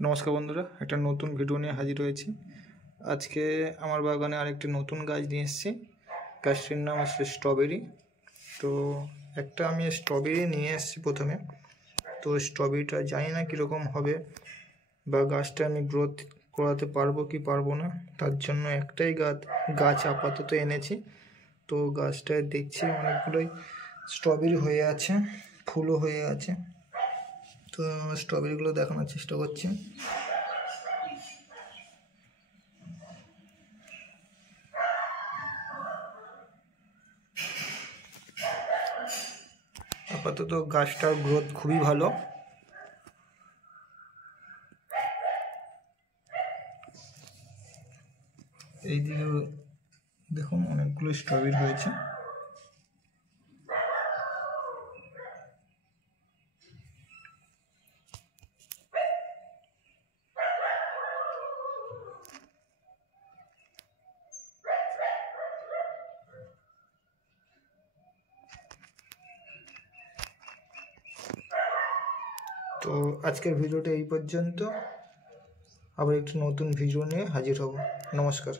নমস্কার বন্ধুরা, একটা নতুন ভিডিও নিয়ে হাজির হয়েছি। আজকে আমার বাগানে আরেকটি নতুন গাছ নিয়ে এসেছি। গাছটির নাম হচ্ছে স্ট্রবেরি। তো একটা আমি স্ট্রবেরি নিয়ে এসেছি প্রথমে। তো স্ট্রবেরিটা জানি না কীরকম হবে বা গাছটা আমি গ্রোথ করাতে পারবো কি পারবো না, তার জন্য একটাই গাছ আপাতত এনেছি। তো গাছটায় দেখছি অনেকগুলোই স্ট্রবেরি হয়ে আছে, ফুলও হয়ে আছে। তো স্ট্রবেরিগুলো দেখানোর চেষ্টা করছি। আপাতত গাছটার গ্রোথ খুবই ভালো। এইদিকে দেখুন অনেকগুলো স্ট্রবেরি হয়েছে। তো আজকের ভিডিওটা এই পর্যন্ত। আবার একটি নতুন ভিডিও নিয়ে হাজির হব। নমস্কার।